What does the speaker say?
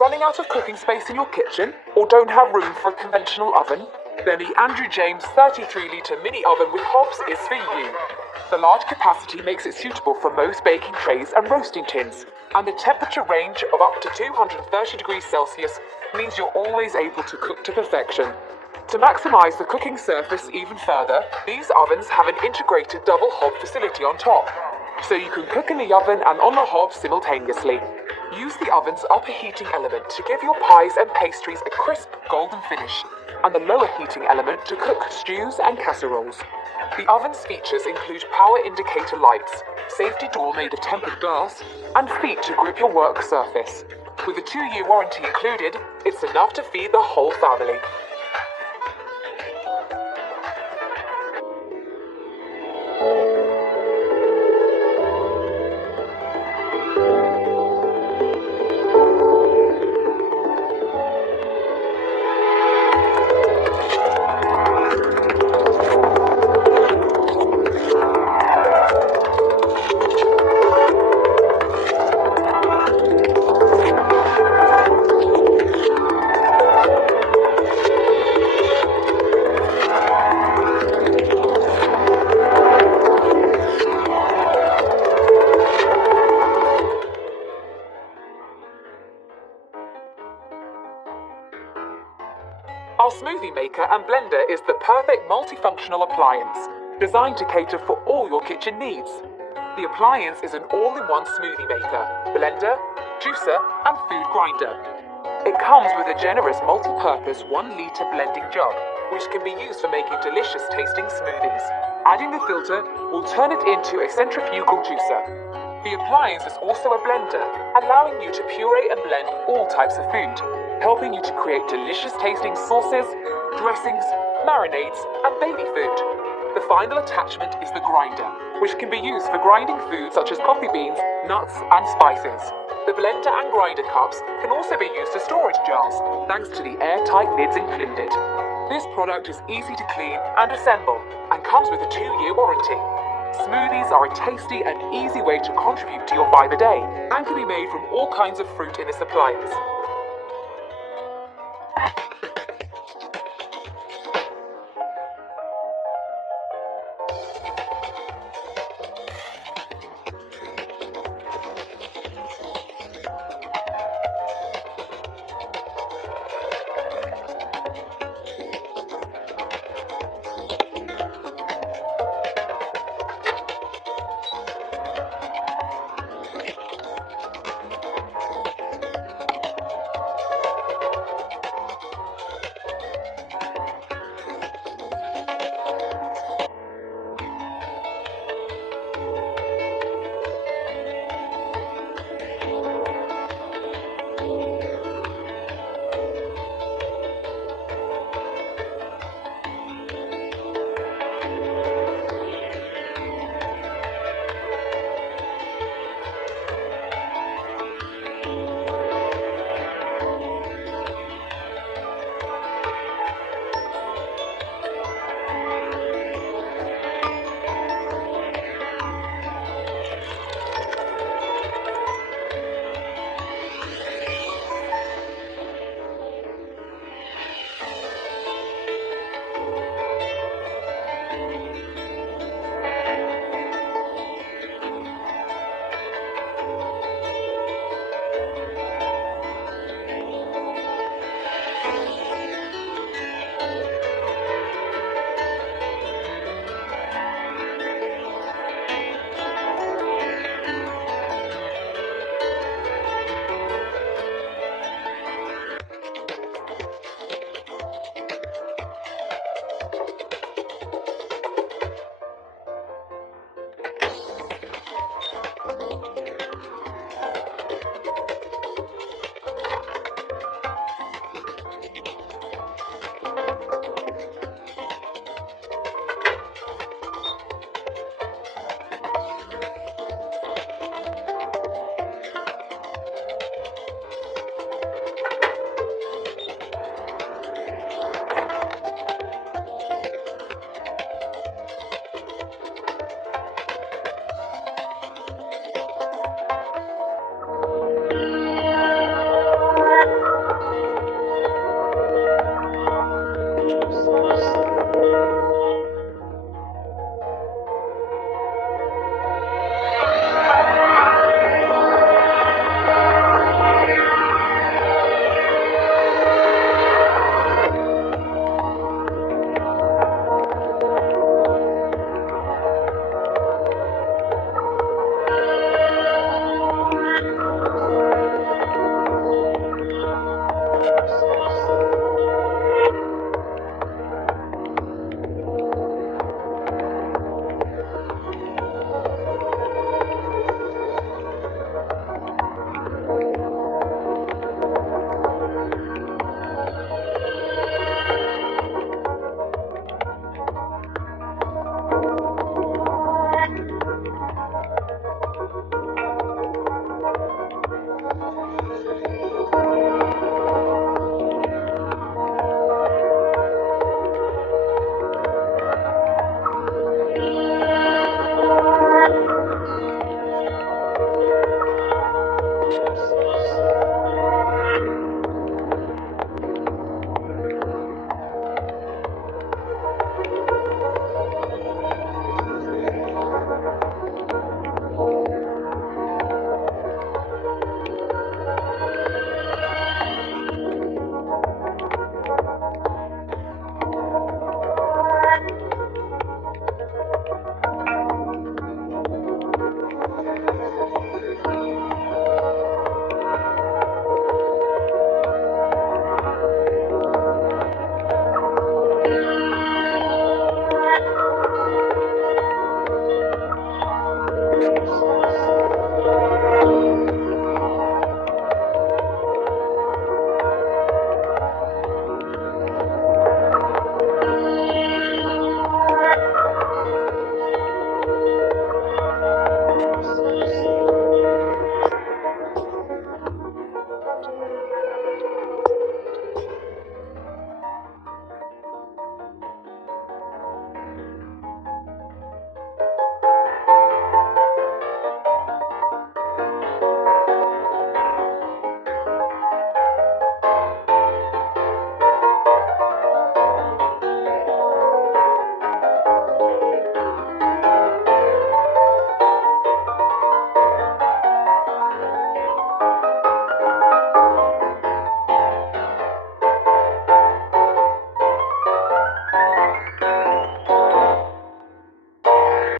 Running out of cooking space in your kitchen or don't have room for a conventional oven? Then the Andrew James 33-litre mini oven with hobs is for you. The large capacity makes it suitable for most baking trays and roasting tins, and the temperature range of up to 230 degrees Celsius means you're always able to cook to perfection. To maximise the cooking surface even further, these ovens have an integrated double hob facility on top, so you can cook in the oven and on the hob simultaneously. Use the oven's upper heating element to give your pies and pastries a crisp golden finish, and the lower heating element to cook stews and casseroles. The oven's features include power indicator lights, safety door made of tempered glass, and feet to grip your work surface. With a 2-year warranty included, it's enough to feed the whole family. Our smoothie maker and blender is the perfect multifunctional appliance, designed to cater for all your kitchen needs. The appliance is an all-in-one smoothie maker, blender, juicer, and food grinder. It comes with a generous multi-purpose 1-litre blending jug, which can be used for making delicious tasting smoothies. Adding the filter will turn it into a centrifugal juicer. The appliance is also a blender, allowing you to puree and blend all types of food, helping you to create delicious tasting sauces, dressings, marinades, and baby food. The final attachment is the grinder, which can be used for grinding foods such as coffee beans, nuts, and spices. The blender and grinder cups can also be used as storage jars, thanks to the airtight lids included. This product is easy to clean and assemble, and comes with a 2-year warranty. Smoothies are a tasty and easy way to contribute to your fibre day, and can be made from all kinds of fruit in this appliance.